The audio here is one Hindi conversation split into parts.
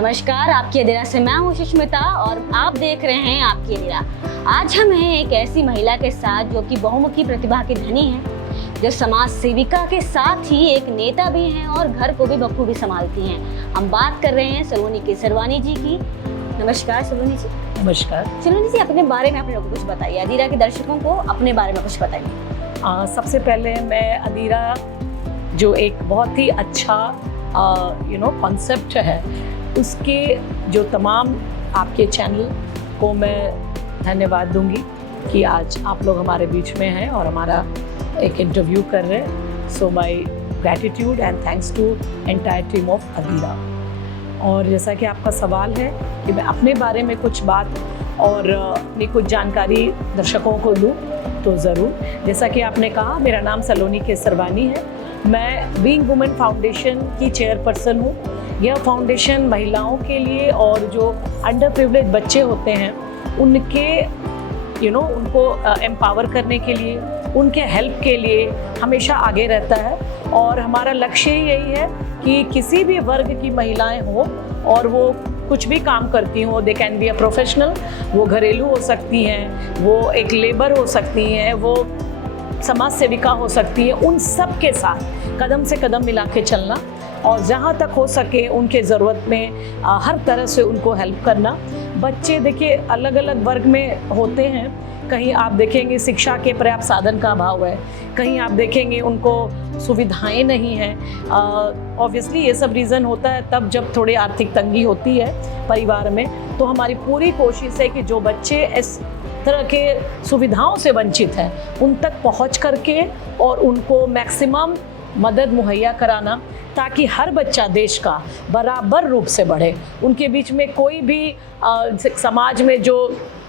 नमस्कार, आपकी अधीरा से मैं हूं सुष्मिता और आप देख रहे हैं आपकी अधीरा। आज हम हैं एक ऐसी महिला के साथ जो कि बहुमुखी प्रतिभा की धनी है, जो समाज सेविका के साथ ही एक नेता भी हैं और घर को भी बखूबी संभालती हैं। हम बात कर रहे हैं सलोनी केसरवानी जी की। नमस्कार सलोनी जी। नमस्कार सलोनी जी, अपने बारे में अपने लोगों को कुछ बताइए, अधीरा के दर्शकों को अपने बारे में कुछ बताइए। सबसे पहले मैं अधीरा जो एक बहुत ही अच्छा कॉन्सेप्ट है, उसके जो तमाम आपके चैनल को मैं धन्यवाद दूंगी कि आज आप लोग हमारे बीच में हैं और हमारा एक इंटरव्यू कर रहे हैं। So my gratitude and thanks to entire team of Adhira. और जैसा कि आपका सवाल है कि मैं अपने बारे में कुछ बात और अपनी कुछ जानकारी दर्शकों को दूं, तो ज़रूर। जैसा कि आपने कहा, मेरा नाम सलोनी केसरवानी है। मैं बीइंग वुमेन फाउंडेशन की चेयरपर्सन हूँ। यह फाउंडेशन महिलाओं के लिए और जो अंडर प्रिविलेज बच्चे होते हैं उनके उनको एम्पावर करने के लिए, उनके हेल्प के लिए हमेशा आगे रहता है। और हमारा लक्ष्य यही है कि किसी भी वर्ग की महिलाएं हों और वो कुछ भी काम करती हों, they can be a professional, वो घरेलू हो सकती हैं, वो एक लेबर हो सकती हैं, वो समाज सेविका हो सकती है, उन सब के साथ कदम से कदम मिला के चलना और जहाँ तक हो सके उनके ज़रूरत में हर तरह से उनको हेल्प करना। बच्चे देखिए अलग अलग वर्ग में होते हैं, कहीं आप देखेंगे शिक्षा के पर्याप्त साधन का अभाव है, कहीं आप देखेंगे उनको सुविधाएं नहीं हैं। ऑब्वियसली ये सब रीज़न होता है तब जब थोड़ी आर्थिक तंगी होती है परिवार में। तो हमारी पूरी कोशिश है कि जो बच्चे इस तरह के सुविधाओं से वंचित हैं उन तक पहुंच करके और उनको मैक्सिमम मदद मुहैया कराना, ताकि हर बच्चा देश का बराबर रूप से बढ़े। उनके बीच में कोई भी समाज में जो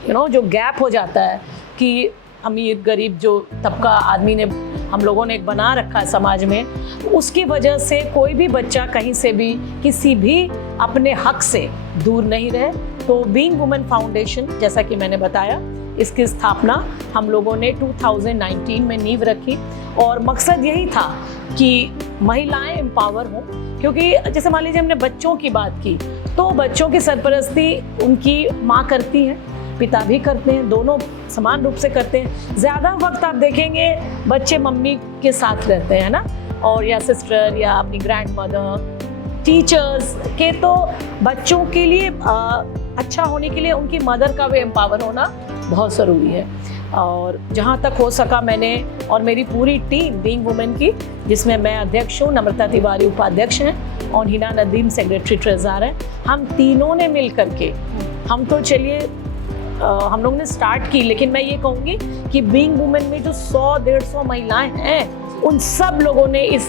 गैप हो जाता है कि अमीर गरीब जो तबका आदमी ने हम लोगों ने एक बना रखा है समाज में, उसकी वजह से कोई भी बच्चा कहीं से भी किसी भी अपने हक से दूर नहीं रहे। तो बीइंग वुमेन फाउंडेशन, जैसा कि मैंने बताया, इसकी स्थापना हम लोगों ने 2019 में नींव रखी और मकसद यही था कि महिलाएं एम्पावर हों। क्योंकि जैसे मान लीजिए हमने बच्चों की बात की, तो बच्चों की सरपरस्ती उनकी माँ करती है, पिता भी करते हैं, दोनों समान रूप से करते हैं। ज़्यादा वक्त आप देखेंगे बच्चे मम्मी के साथ रहते हैं ना, और या सिस्टर या अपनी ग्रैंड मदर, टीचर्स के। तो बच्चों के लिए अच्छा होने के लिए उनकी मदर का भी एम्पावर होना बहुत ज़रूरी है। और जहाँ तक हो सका मैंने और मेरी पूरी टीम बीइंग वुमेन की, जिसमें मैं अध्यक्ष हूँ, नम्रता तिवारी उपाध्यक्ष हैं और हिना नदीम सेक्रेटरी ट्रेजरर हैं, हम तीनों ने मिल करके, हम तो चलिए हम लोगों ने स्टार्ट की, लेकिन मैं ये कहूँगी कि बीइंग वुमेन में जो 100-150 महिलाएं हैं, उन सब लोगों ने इस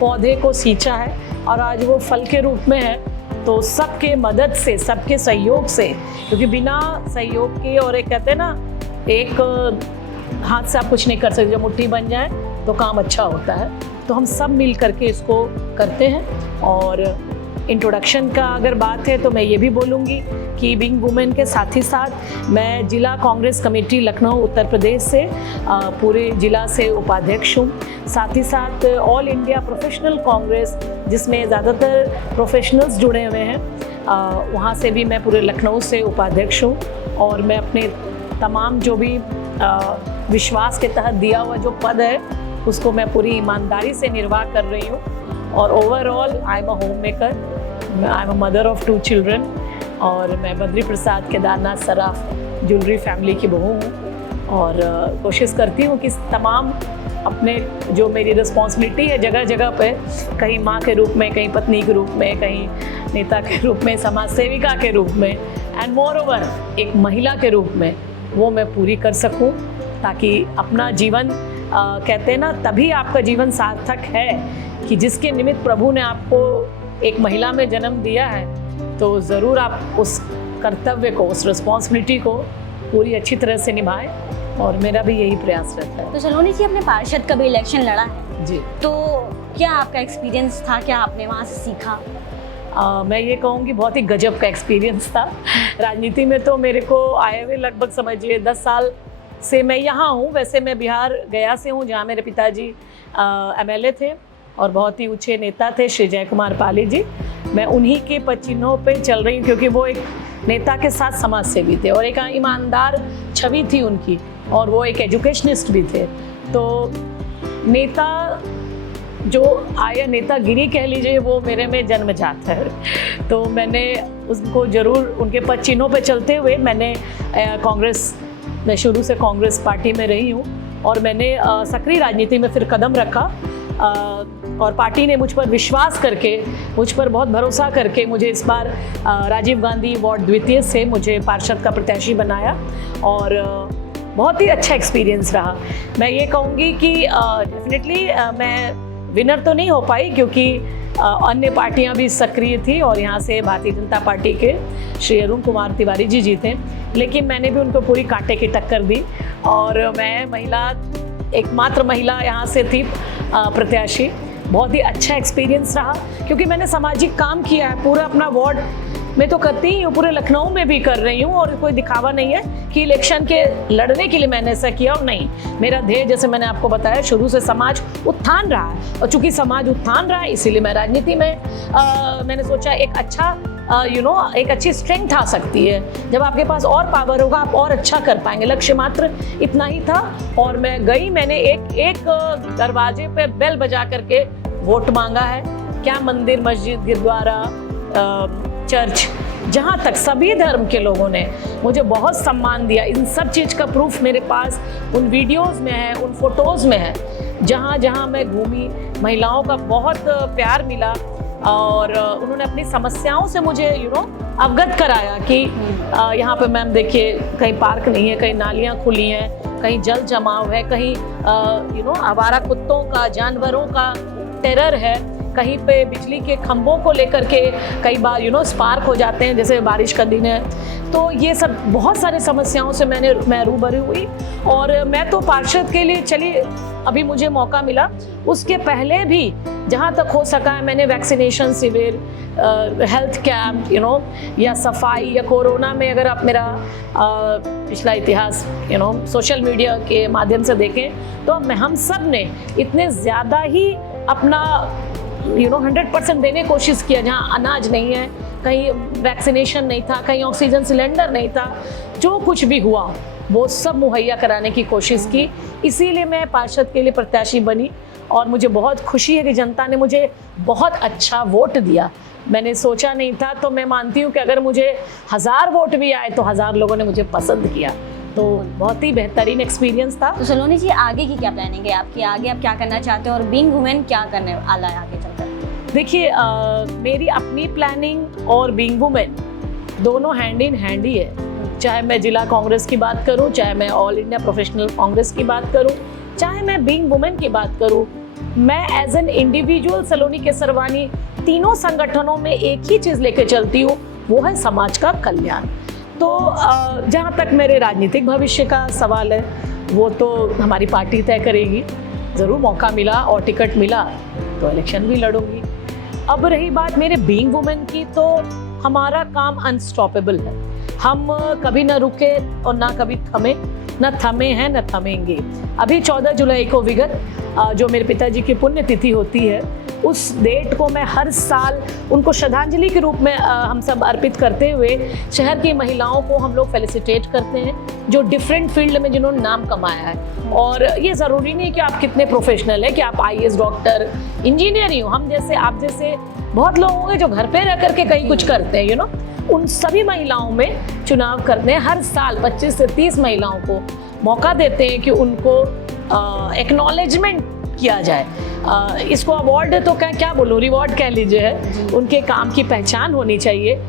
पौधे को सींचा है और आज वो फल के रूप में है। तो सबके मदद से, सबके सहयोग से, क्योंकि बिना सहयोग के, और एक कहते हैं ना, एक हाथ से आप कुछ नहीं कर सकते, जब मुट्ठी बन जाए तो काम अच्छा होता है। तो हम सब मिल करके इसको करते हैं। और इंट्रोडक्शन का अगर बात है तो मैं ये भी बोलूँगी कि बीइंग वुमेन के साथ ही साथ मैं जिला कांग्रेस कमेटी लखनऊ उत्तर प्रदेश से पूरे जिला से उपाध्यक्ष हूँ। साथ ही साथ ऑल इंडिया प्रोफेशनल कांग्रेस, जिसमें ज़्यादातर प्रोफेशनल्स जुड़े हुए हैं, वहाँ से भी मैं पूरे लखनऊ से उपाध्यक्ष हूँ। और मैं अपने तमाम जो भी विश्वास के तहत दिया हुआ जो पद है उसको मैं पूरी ईमानदारी से निर्वाह कर रही हूँ। और overall I am a home maker, I am a mother of 2 children, और मैं बद्री प्रसाद केदारनाथ सराफ ज्वेलरी फैमिली की बहू हूँ। और कोशिश करती हूँ कि तमाम अपने जो मेरी रिस्पॉन्सिबिलिटी है जगह जगह पे, कहीं माँ के रूप में, कहीं पत्नी के रूप में, कहीं नेता के रूप में, समाज सेविका के रूप में, एंड मोर ओवर एक महिला के रूप में, वो मैं पूरी कर सकूं, ताकि अपना जीवन कहते हैं ना, तभी आपका जीवन सार्थक है कि जिसके निमित्त प्रभु ने आपको एक महिला में जन्म दिया है। तो ज़रूर आप उस कर्तव्य को, उस रिस्पॉन्सिबिलिटी को पूरी अच्छी तरह से निभाएं, और मेरा भी यही प्रयास रहता है। तो सलोनी जी, अपने पार्षद का भी इलेक्शन लड़ा है जी, तो क्या आपका एक्सपीरियंस था, क्या आपने वहाँ से सीखा? मैं ये कहूँगी बहुत ही गजब का एक्सपीरियंस था। राजनीति में तो मेरे को आए हुए लगभग समझिए 10 साल से मैं यहाँ हूँ। वैसे मैं बिहार गया से हूँ, जहाँ मेरे पिताजी MLA थे, और बहुत ही ऊंचे नेता थे श्री जय कुमार पाली जी। मैं उन्हीं के पचिन्हों पे चल रही हूँ, क्योंकि वो एक नेता के साथ समाज सेवी थे और एक ईमानदार छवि थी उनकी, और वो एक एजुकेशनिस्ट भी थे। तो नेता जो आया, नेतागिरी कह लीजिए, वो मेरे में जन्मजात है। तो मैंने उसको ज़रूर उनके पचिन्हों पे चलते हुए मैंने कांग्रेस मैं शुरू से कांग्रेस पार्टी में रही हूँ, और मैंने सक्रिय राजनीति में फिर कदम रखा, और पार्टी ने मुझ पर विश्वास करके, मुझ पर बहुत भरोसा करके मुझे इस बार राजीव गांधी वार्ड द्वितीय से मुझे पार्षद का प्रत्याशी बनाया, और बहुत ही अच्छा एक्सपीरियंस रहा। मैं ये कहूँगी कि डेफिनेटली मैं विनर तो नहीं हो पाई, क्योंकि अन्य पार्टियां भी सक्रिय थी, और यहाँ से भारतीय जनता पार्टी के श्री अरुण कुमार तिवारी जी जीते, लेकिन मैंने भी उनको पूरी कांटे की टक्कर दी, और मैं महिला, एकमात्र महिला यहाँ से थी प्रत्याशी। बहुत ही अच्छा एक्सपीरियंस रहा, क्योंकि मैंने सामाजिक काम किया है पूरा अपना वार्ड में, तो करती ही हूँ, पूरे लखनऊ में भी कर रही हूँ, और कोई दिखावा नहीं है कि इलेक्शन के लड़ने के लिए मैंने ऐसा किया, और नहीं, मेरा ध्येय जैसे मैंने आपको बताया शुरू से समाज उत्थान रहा है, और चूंकि समाज उत्थान रहा है इसीलिए मैं राजनीति में मैंने सोचा एक अच्छा एक अच्छी स्ट्रेंथ आ सकती है। जब आपके पास और पावर होगा आप और अच्छा कर पाएंगे। लक्ष्य मात्र इतना ही था, और मैं गई, मैंने एक दरवाजे पे बेल बजा करके वोट मांगा है। क्या मंदिर, मस्जिद, गुरुद्वारा, चर्च, जहाँ तक सभी धर्म के लोगों ने मुझे बहुत सम्मान दिया। इन सब चीज़ का प्रूफ मेरे पास उन वीडियोस में है, उन फोटोज़ में है। जहाँ जहाँ मैं घूमी, महिलाओं का बहुत प्यार मिला, और उन्होंने अपनी समस्याओं से मुझे अवगत कराया कि यहाँ पे मैम देखिए, कहीं पार्क नहीं है, कहीं नालियाँ खुली हैं, कहीं जल जमाव है, कहीं आवारा कुत्तों का, जानवरों का टेरर है, कहीं पे बिजली के खंभों को लेकर के कई बार स्पार्क हो जाते हैं, जैसे बारिश का दिन है। तो ये सब बहुत सारी समस्याओं से मैं रूबरू हुई, और मैं तो पार्षद के लिए चलिए अभी मुझे मौका मिला, उसके पहले भी जहाँ तक हो सका है मैंने वैक्सीनेशन शिविर, हेल्थ कैंप, या सफाई, या कोरोना में अगर आप मेरा पिछला इतिहास सोशल मीडिया के माध्यम से देखें, तो हम सब ने इतने ज़्यादा ही अपना 100% देने की कोशिश किया। जहाँ अनाज नहीं है, कहीं वैक्सीनेशन नहीं था, कहीं ऑक्सीजन सिलेंडर नहीं था, जो कुछ भी हुआ वो सब मुहैया कराने की कोशिश की। इसीलिए मैं पार्षद के लिए प्रत्याशी बनी, और मुझे बहुत खुशी है कि जनता ने मुझे बहुत अच्छा वोट दिया। मैंने सोचा नहीं था, तो मैं मानती हूँ कि अगर मुझे 1000 वोट भी आए तो 1000 लोगों ने मुझे पसंद किया। तो बहुत ही बेहतरीन एक्सपीरियंस था। तो सलोनी जी, आगे की क्या प्लानिंग है आपकी? आगे आप क्या करना चाहते हो, और बीइंग वुमेन क्या करने वाला है आगे चलकर? देखिए, मेरी अपनी प्लानिंग और बीइंग वुमेन दोनों हैंड इन हैंड ही है। चाहे मैं जिला कांग्रेस की बात करूं, चाहे मैं ऑल इंडिया प्रोफेशनल कांग्रेस की बात करूं, चाहे मैं बीइंग वुमेन की बात करूं, मैं एज एन इंडिविजुअल सलोनी केसरवानी तीनों संगठनों में एक ही चीज़ लेके चलती हूँ, वो है समाज का कल्याण। तो जहाँ तक मेरे राजनीतिक भविष्य का सवाल है, वो तो हमारी पार्टी तय करेगी। ज़रूर मौका मिला और टिकट मिला तो इलेक्शन भी लड़ूंगी। अब रही बात मेरे बीइंग वुमेन की, तो हमारा काम अनस्टॉपेबल है। हम कभी ना रुके और ना कभी थमे, न थमे हैं न थमेंगे। अभी 14 जुलाई को विगत जो मेरे पिताजी की पुण्यतिथि होती है, उस डेट को मैं हर साल उनको श्रद्धांजलि के रूप में हम सब अर्पित करते हुए शहर की महिलाओं को हम लोग फेलिसिटेट करते हैं, जो डिफरेंट फील्ड में जिन्होंने नाम कमाया है। और ये ज़रूरी नहीं कि आप कितने प्रोफेशनल है, कि आप IAS, डॉक्टर, इंजीनियर ही हो। हम जैसे, आप जैसे बहुत लोग होंगे जो घर पे रह करके कहीं कुछ करते हैं, उन सभी महिलाओं में चुनाव करते हैं। हर साल 25 से 30 महिलाओं को मौका देते हैं कि उनको एक्नॉलेजमेंट किया जाए। इसको अवार्ड तो क्या बोलूँ, रिवॉर्ड कह लीजिए है, उनके काम की पहचान होनी चाहिए।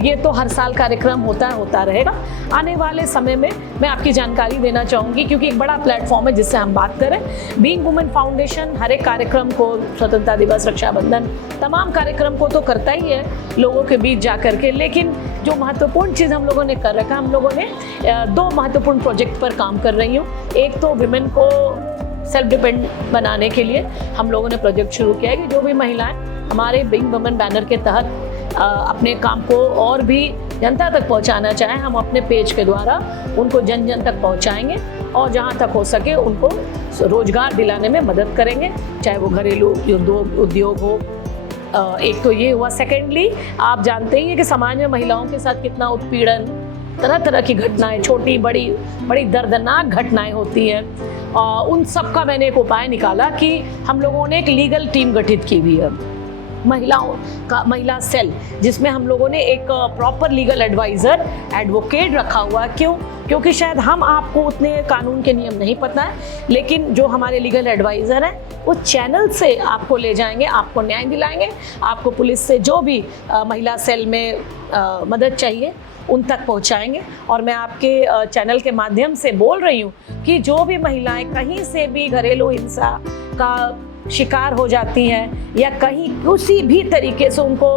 ये तो हर साल कार्यक्रम होता रहेगा। आने वाले समय में मैं आपकी जानकारी देना चाहूँगी, क्योंकि एक बड़ा प्लेटफॉर्म है जिससे हम बात करें। बीइंग वुमेन फाउंडेशन हर एक कार्यक्रम को, स्वतंत्रता दिवस, रक्षाबंधन, तमाम कार्यक्रम को तो करता ही है लोगों के बीच जा करके, लेकिन जो महत्वपूर्ण चीज़ हम लोगों ने कर रखा, हम लोगों ने 2 महत्वपूर्ण प्रोजेक्ट पर काम कर रही हूँ। एक तो विमेन को सेल्फ डिपेंड बनाने के लिए हम लोगों ने प्रोजेक्ट शुरू किया है कि जो भी महिलाएं हमारे बीइंग वुमेन बैनर के तहत अपने काम को और भी जनता तक पहुंचाना चाहें, हम अपने पेज के द्वारा उनको जन जन तक पहुंचाएंगे। और जहाँ तक हो सके उनको रोजगार दिलाने में मदद करेंगे, चाहे वो घरेलू उद्योग हो। एक तो ये हुआ। सेकेंडली, आप जानते ही हैं कि समाज में महिलाओं के साथ कितना उत्पीड़न, तरह तरह की घटनाएं, छोटी बड़ी बड़ी दर्दनाक घटनाएं होती हैं। उन सब का मैंने एक उपाय निकाला कि हम लोगों ने एक लीगल टीम गठित की हुई है, महिला सेल, जिसमें हम लोगों ने एक प्रॉपर लीगल एडवाइज़र, एडवोकेट रखा हुआ। क्यों? क्योंकि शायद हम आपको उतने कानून के नियम नहीं पता है, लेकिन जो हमारे लीगल एडवाइज़र हैं वो चैनल से आपको ले जाएंगे, आपको न्याय दिलाएंगे, आपको पुलिस से जो भी महिला सेल में मदद चाहिए उन तक पहुंचाएंगे। और मैं आपके चैनल के माध्यम से बोल रही हूँ कि जो भी महिलाएं कहीं से भी घरेलू हिंसा का शिकार हो जाती हैं या कहीं किसी भी तरीके से उनको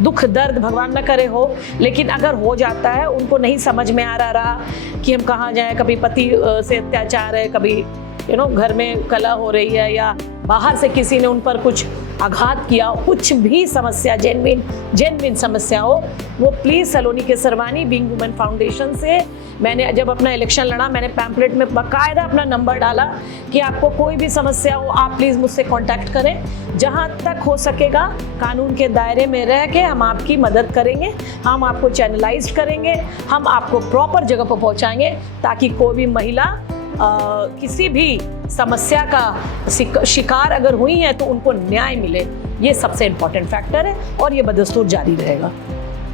दुख दर्द, भगवान न करे हो, लेकिन अगर हो जाता है, उनको नहीं समझ में आ रहा कि हम कहाँ जाएं, कभी पति से अत्याचार है, कभी घर में कलह हो रही है, या बाहर से किसी ने उन पर कुछ आघात किया, कुछ भी समस्या, जेन्युइन समस्या हो, वो please Saloni Kesarwani being women foundation से, मैंने जब अपना इलेक्शन लड़ा, मैंने पैम्पलेट में बाकायदा अपना नंबर डाला कि आपको कोई भी समस्या हो आप प्लीज़ मुझसे कांटेक्ट करें। जहां तक हो सकेगा कानून के दायरे में रह के हम आपकी मदद करेंगे, हम आपको चैनलाइज करेंगे, हम आपको प्रॉपर जगह पर पहुंचाएंगे, ताकि कोई भी महिला किसी भी समस्या का शिकार अगर हुई है तो उनको न्याय मिले। ये सबसे इम्पोर्टेंट फैक्टर है और ये बदस्तूर जारी रहेगा।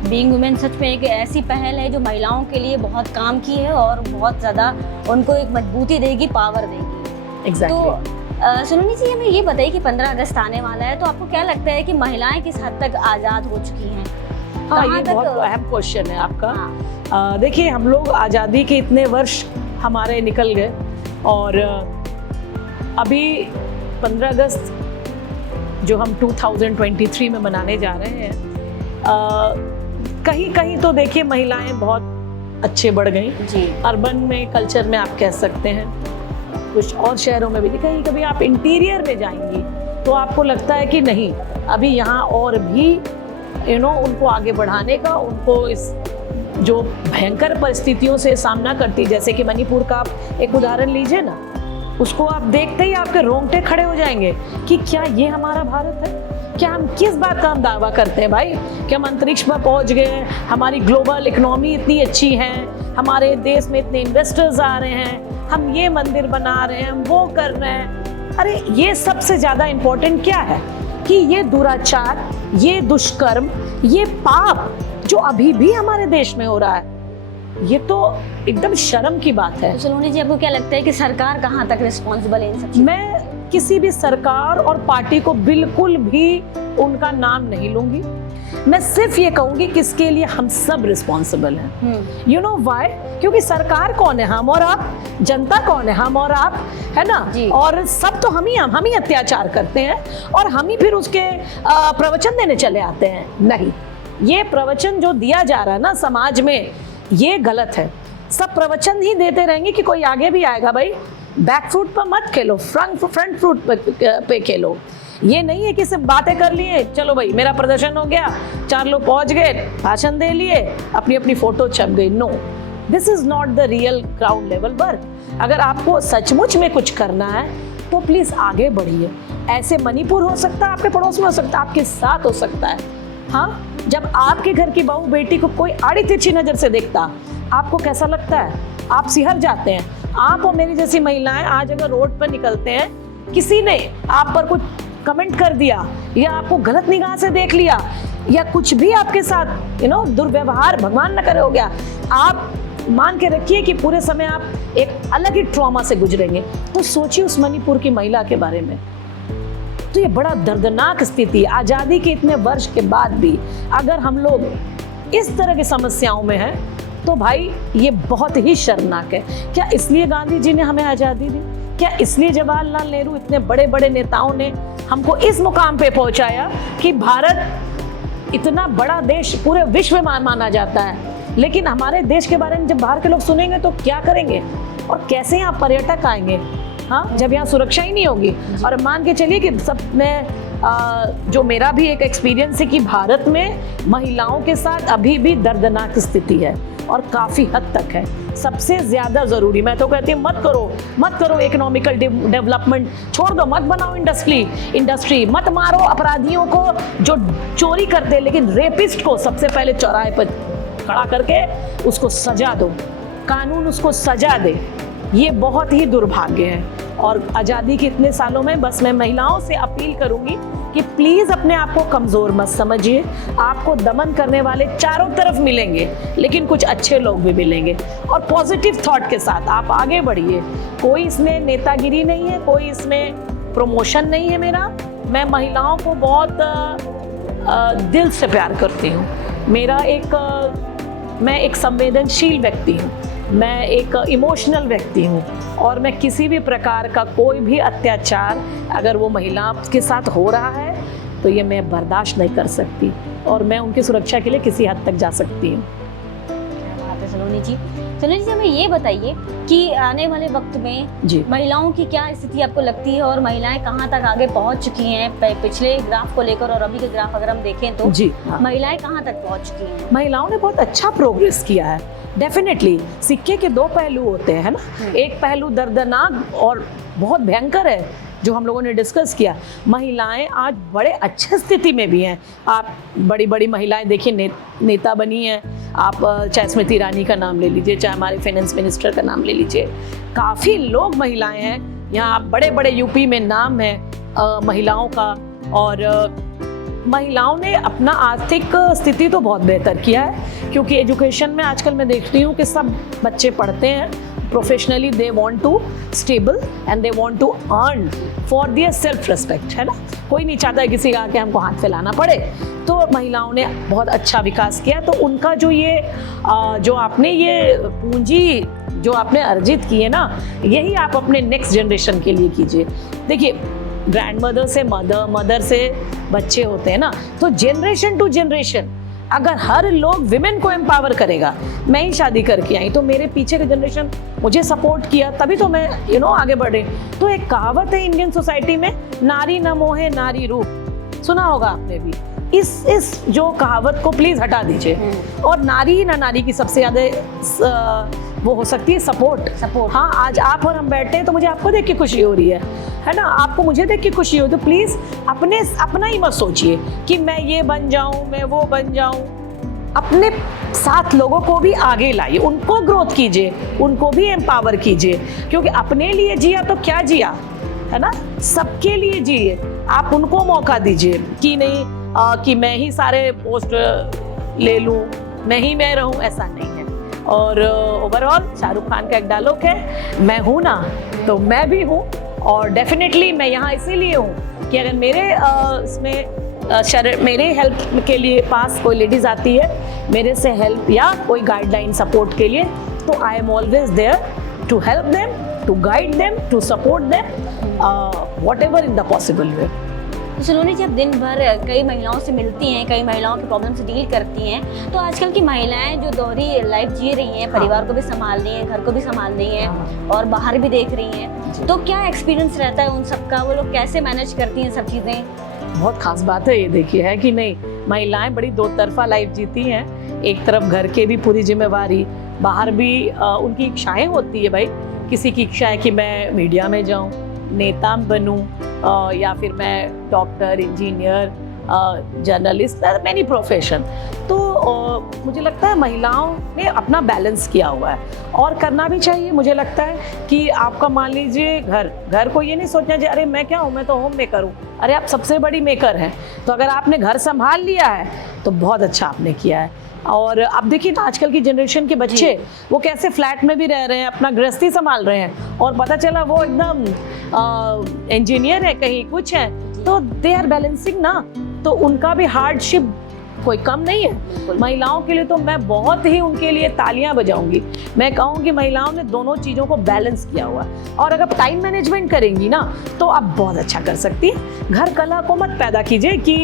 बीइंग वुमेन सच में एक ऐसी पहल है जो महिलाओं के लिए बहुत काम की है और बहुत ज़्यादा उनको एक मजबूती देगी, पावर देगी। एग्जैक्टली। तो सलोनी जी, हमें ये बताइए कि 15 अगस्त आने वाला है, तो आपको क्या लगता है कि महिलाएं किस हद तक आज़ाद हो चुकी हैं? हाँ, ये बहुत अहम क्वेश्चन है आपका। हाँ। देखिए, हम लोग आज़ादी के इतने वर्ष हमारे निकल गए और अभी 15 अगस्त जो हम 2023 में मनाने जा रहे हैं, कहीं कहीं तो देखिए महिलाएं बहुत अच्छे बढ़ गई जी। अर्बन में, कल्चर में आप कह सकते हैं, कुछ और शहरों में भी। कहीं कभी आप इंटीरियर में जाएंगी तो आपको लगता है कि नहीं, अभी यहाँ और भी उनको आगे बढ़ाने का, उनको इस जो भयंकर परिस्थितियों से सामना करती, जैसे कि मणिपुर का आप एक उदाहरण लीजिए ना, उसको आप देखते ही आपके रोंगटे खड़े हो जाएंगे कि क्या ये हमारा भारत है? क्या हम किस बात का हम दावा करते हैं भाई कि हम अंतरिक्ष पर पहुंच गए, हमारी ग्लोबल इकोनॉमी इतनी अच्छी है, हमारे देश में इतने इन्वेस्टर्स आ रहे हैं, हम ये मंदिर बना रहे हैं, हम वो कर रहे हैं। अरे ये सबसे ज़्यादा इम्पोर्टेंट क्या है कि ये दुराचार, ये दुष्कर्म, ये पाप जो अभी भी हमारे देश में हो रहा है, ये तो एकदम शर्म की बात है। सलोनी जी, आपको क्या लगता है कि सरकार कहाँ तक रिस्पॉन्सिबल है इन सब? मैं किसी भी सरकार और पार्टी को बिल्कुल भी उनका नाम नहीं लूंगी। मैं सिर्फ ये कहूंगी कि इसके लिए हम सब रिस्पॉन्सिबल हैं। You know why? क्योंकि सरकार कौन है? हम और आप। जनता कौन है? हम और आप, है ना? और सब तो हम ही अत्याचार करते हैं और हम ही फिर उसके प्रवचन देने चले आते हैं। नहीं, ये प्रवचन जो दिया जा रहा है ना समाज में, ये गलत है। सब प्रवचन ही देते रहेंगे कि कोई आगे भी आएगा। भाई, बैक फुट पर मत खेलो, फ्रंट फुट पे खेलो। ये नहीं है कि सिर्फ बातें कर लिए, चलो भाई मेरा प्रदर्शन हो गया, 4 लोग पहुंच गए, भाषण दे लिए, अपनी अपनी फोटो छप गई। No, this is not the real ground level work. अगर आपको सचमुच में कुछ करना है तो प्लीज आगे बढ़िए। ऐसे मणिपुर हो सकता है, आपके पड़ोस में हो सकता है, आपके साथ हो सकता है। हाँ, जब आपके घर की बहू बेटी को कोई आड़ी तिरछी नजर से देखता, आपको कैसा लगता है? आप सिहर जाते हैं। आप और मेरी जैसी महिलाएं आज अगर रोड पर निकलते हैं, किसी ने आप पर कुछ कमेंट कर दिया या आपको गलत निगाह से देख लिया या कुछ भी आपके साथ दुर्व्यवहार, भगवान न करे, हो गया, आप मान के रखिए कि पूरे समय आप एक अलग ही ट्रॉमा से गुजरेंगे। तो सोचिए उस मणिपुर की महिला के बारे में। तो ये बड़ा दर्दनाक स्थिति, आज़ादी के इतने वर्ष के बाद भी अगर हम लोग इस तरह की समस्याओं में हैं तो भाई ये बहुत ही शर्मनाक है। क्या इसलिए गांधी जी ने हमें आज़ादी दी? क्या इसलिए जवाहरलाल नेहरू, इतने बड़े बड़े नेताओं ने हमको इस मुकाम पे पहुंचाया कि भारत इतना बड़ा देश पूरे विश्व में माना जाता है? लेकिन हमारे देश के बारे में जब बाहर के लोग सुनेंगे तो क्या करेंगे और कैसे यहाँ पर्यटक आएंगे? हाँ, जब यहाँ सुरक्षा ही नहीं होगी। और मान के चलिए कि सब में जो मेरा भी एक एक्सपीरियंस है कि भारत में महिलाओं के साथ अभी भी दर्दनाक स्थिति है। और काफ़ी हद तक है। सबसे ज़्यादा ज़रूरी मैं तो कहती हूँ मत करो इकोनॉमिकल डेवलपमेंट, छोड़ दो, मत बनाओ इंडस्ट्री, मत मारो अपराधियों को जो चोरी करते हैं, लेकिन रेपिस्ट को सबसे पहले चौराहे पर खड़ा करके उसको सजा दो, कानून उसको सजा दे। ये बहुत ही दुर्भाग्य है। और आज़ादी के इतने सालों में बस मैं महिलाओं से अपील करूंगी कि प्लीज़ अपने आप को कमज़ोर मत समझिए। आपको दमन करने वाले चारों तरफ मिलेंगे, लेकिन कुछ अच्छे लोग भी मिलेंगे, और पॉजिटिव थॉट के साथ आप आगे बढ़िए। कोई इसमें नेतागिरी नहीं है, कोई इसमें प्रमोशन नहीं है मेरा। मैं महिलाओं को बहुत दिल से प्यार करती हूँ। मैं एक संवेदनशील व्यक्ति हूँ, मैं एक इमोशनल व्यक्ति हूँ, और मैं किसी भी प्रकार का कोई भी अत्याचार अगर वो महिला के साथ हो रहा है तो ये मैं बर्दाश्त नहीं कर सकती, और मैं उनकी सुरक्षा के लिए किसी हद तक जा सकती हूँ। क्या बात है सलोनी जी। सलोनी जी, हमें ये बताइए कि आने वाले वक्त में जी, महिलाओं की क्या स्थिति आपको लगती है, और महिलाएं कहाँ तक आगे पहुँच चुकी हैं पिछले ग्राफ को लेकर, और अभी के ग्राफ अगर हम देखें तो जी हाँ। महिलाएं कहाँ तक पहुँच चुकी हैं? महिलाओं ने बहुत अच्छा प्रोग्रेस किया है। डेफिनेटली सिक्के के दो पहलू होते हैं, है ना। एक पहलू दर्दनाक और बहुत भयंकर है जो हम लोगों ने डिस्कस किया। महिलाएं आज बड़े अच्छे स्थिति में भी हैं। आप बड़ी बड़ी महिलाएं देखिए, नेता बनी हैं। आप चाहे स्मृति ईरानी का नाम ले लीजिए, चाहे हमारे फाइनेंस मिनिस्टर का नाम ले लीजिए, काफ़ी लोग महिलाएं हैं यहाँ। बड़े बड़े यूपी में नाम है महिलाओं का, और महिलाओं ने अपना आर्थिक स्थिति तो बहुत बेहतर किया है, क्योंकि एजुकेशन में आजकल मैं देखती हूँ कि सब बच्चे पढ़ते हैं professionally, they want to stable and they want to earn for their self respect, है ना। कोई नहीं चाहता है किसी का आके हमको हाथ फैलाना पड़े। तो महिलाओं ने बहुत अच्छा विकास किया। तो उनका जो आपने ये पूंजी जो आपने अर्जित की है ना, यही आप अपने नेक्स्ट जनरेशन के लिए कीजिए। देखिए, ग्रैंड मदर से मदर से बच्चे होते हैं ना, तो जनरेशन टू जनरेशन अगर हर लोग विमेन को एम्पावर करेगा। मैं ही शादी करके आई तो मेरे पीछे का जनरेशन मुझे सपोर्ट किया, तभी तो मैं आगे बढ़े। तो एक कहावत है इंडियन सोसाइटी में, नारी न मोहे नारी रूप, सुना होगा आपने भी। इस जो कहावत को प्लीज हटा दीजिए, और नारी ना नारी की सबसे ज्यादा वो हो सकती है सपोर्ट। हाँ, आज आप और हम बैठे हैं तो मुझे आपको देख के खुशी हो रही है ना, आपको मुझे देख के खुशी हो, तो प्लीज अपना ही मत सोचिए कि मैं ये बन जाऊं, मैं वो बन जाऊं। अपने साथ लोगों को भी आगे लाइए, उनको ग्रोथ कीजिए, उनको भी एम्पावर कीजिए, क्योंकि अपने लिए जिया तो क्या जिया, है ना। सबके लिए जिए, आप उनको मौका दीजिए कि नहीं कि मैं ही सारे पोस्ट ले लूं, मैं रहूं, ऐसा नहीं है। और ओवरऑल शाहरुख खान का एक डायलॉग है, मैं हूं ना तो मैं भी हूं, और डेफिनेटली मैं यहाँ इसीलिए हूँ कि अगर मेरे हेल्प के लिए पास कोई लेडीज आती है, मेरे से हेल्प या कोई गाइडलाइन सपोर्ट के लिए, तो I am always there to help them, to guide them, to support them, whatever in the possible way. तो सलोनी जी, आप दिन भर कई महिलाओं से मिलती हैं, कई महिलाओं के प्रॉब्लम से डील करती हैं, तो आजकल की महिलाएं जो दोहरी लाइफ जी रही हैं, परिवार को भी संभाल रही हैं, घर को भी संभाल रही हैं, और बाहर भी देख रही हैं, तो क्या एक्सपीरियंस रहता है उन सबका? वो लोग कैसे मैनेज करती हैं सब चीज़ें? बहुत खास बात है ये, देखिए, है कि नहीं। महिलाएं बड़ी दो तरफा लाइफ जीती हैं। एक तरफ घर के भी पूरी जिम्मेवारी, बाहर भी उनकी इच्छाएं होती है। भाई, किसी की इच्छा है कि मैं मीडिया में जाऊं, नेता बनूं, या फिर मैं doctor, engineer, journalist, many profession. तो मुझे लगता है महिलाओं ने अपना बैलेंस किया हुआ है, और करना भी चाहिए। मुझे लगता है कि आपका मान लीजिए घर को ये नहीं सोचना चाहिए अरे मैं क्या हूँ, मैं तो होम मेकर हूँ। अरे आप सबसे बड़ी मेकर हैं, तो अगर आपने घर संभाल लिया है तो बहुत अच्छा आपने किया है। और अब देखिए ना, आजकल की जनरेशन के बच्चे वो कैसे फ्लैट में भी रह रहे हैं, अपना गृहस्थी संभाल रहे हैं, और पता चला वो एकदम इंजीनियर है, कहीं कुछ है, तो दे आर बैलेंसिंग ना। तो उनका भी हार्डशिप कोई कम नहीं है। महिलाओं के लिए तो मैं बहुत ही उनके लिए तालियां बजाऊंगी। मैं कहूँगी महिलाओं ने दोनों चीज़ों को बैलेंस किया हुआ, और अगर टाइम मैनेजमेंट करेंगी ना तो आप बहुत अच्छा कर सकती हैं। घर कला को मत पैदा कीजिए कि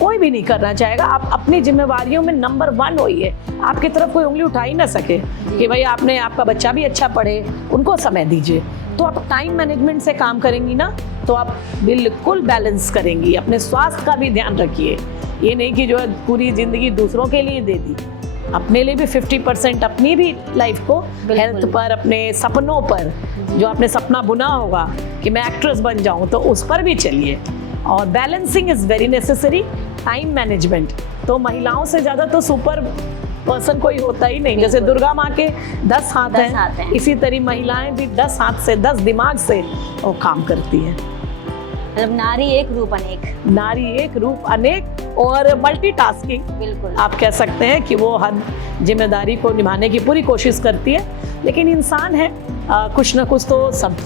कोई भी नहीं करना चाहेगा। आप अपनी जिम्मेवारियों में नंबर 1 होइए, आपकी तरफ कोई उंगली उठा ही ना सके कि भाई आपका बच्चा भी अच्छा पढ़े, उनको समय दीजिए। तो आप टाइम मैनेजमेंट से काम करेंगी ना तो आप बिल्कुल बैलेंस करेंगी। अपने स्वास्थ्य का भी ध्यान रखिए, ये नहीं कि जो है पूरी जिंदगी दूसरों के लिए दे दी, अपने लिए भी 50%, अपनी भी लाइफ को हेल्थ पर, अपने सपनों पर, जो आपने सपना बुना होगा कि मैं एक्ट्रेस बन जाऊं, तो उस पर भी चलिए। और balancing is very necessary, time management. तो महिलाओं से ज़्यादा तो सुपर पर्सन कोई होता ही नहीं। जैसे दुर्गा माँ के 10 हाथ हैं, इसी तरह महिलाएं भी 10 हाथ से, 10 दिमाग से वो काम करती हैं। मतलब नारी एक रूप अनेक। नारी एक रूप अनेक और मल्टीटास्किंग, बिल्कुल आप कह सकते हैं कि वो हर जिम्मेदारी को निभाने की पूरी कोशिश करती है। लेकिन इंसान है, कुछ ना कुछ तो सब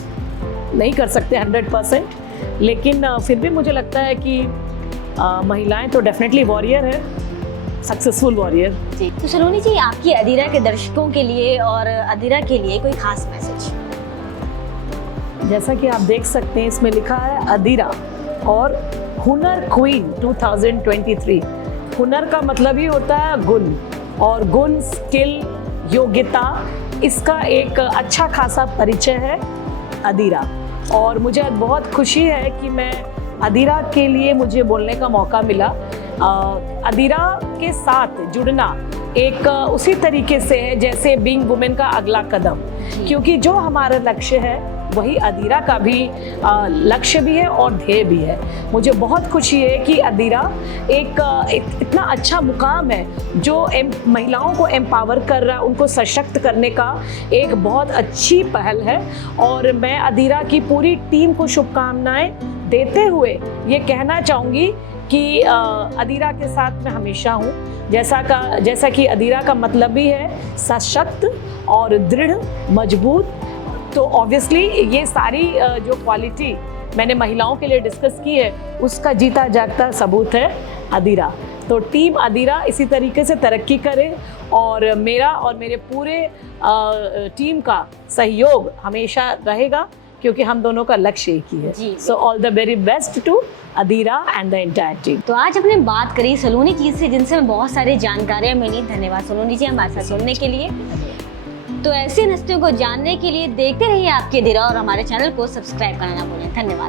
नहीं कर सकते 100%, लेकिन फिर भी मुझे लगता है कि महिलाएं तो डेफिनेटली वॉरियर है, सक्सेसफुल वॉरियर। जी। तो सलोनी जी, आपकी अदीरा के दर्शकों के लिए और अदीरा के लिए कोई खास मैसेज? जैसा कि आप देख सकते हैं, इसमें लिखा है अदीरा और हुनर क्वीन 2023। हुनर का मतलब ही होता है गुण, और गुण, स्किल, योग्यता, इसका एक अच्छा खासा परिचय है अदीरा। और मुझे बहुत खुशी है कि मैं अदीरा के लिए मुझे बोलने का मौका मिला। अदीरा के साथ जुड़ना एक उसी तरीके से है जैसे बीइंग वुमेन का अगला कदम, क्योंकि जो हमारा लक्ष्य है वही अदीरा का भी लक्ष्य भी है और ध्येय भी है। मुझे बहुत खुशी है कि अदीरा एक इतना अच्छा मुकाम है जो महिलाओं को एम्पावर कर रहा है, उनको सशक्त करने का एक बहुत अच्छी पहल है। और मैं अदीरा की पूरी टीम को शुभकामनाएं देते हुए ये कहना चाहूँगी कि अदीरा के साथ मैं हमेशा हूँ। जैसा कि अदीरा का मतलब भी है सशक्त और दृढ़, मजबूत। तो ऑब्वियसली ये सारी जो क्वालिटी मैंने महिलाओं के लिए डिस्कस की है, उसका जीता जागता सबूत है अदीरा। तो टीम अदीरा इसी तरीके से तरक्की करे और मेरा और मेरे पूरे टीम का सहयोग हमेशा रहेगा, क्योंकि हम दोनों का लक्ष्य एक ही है। So all the very best to Adira and the entire team. तो आज हमने बात करी सलोनी जी से, जिनसे हमें बहुत सारी जानकारियाँ मिली। धन्यवाद सलोनी जी हमारे साथ जुड़ने के लिए। तो ऐसी हस्तियों को जानने के लिए देखते रहिए आपकी अदीरा और हमारे चैनल को सब्सक्राइब करना ना भूलें। धन्यवाद।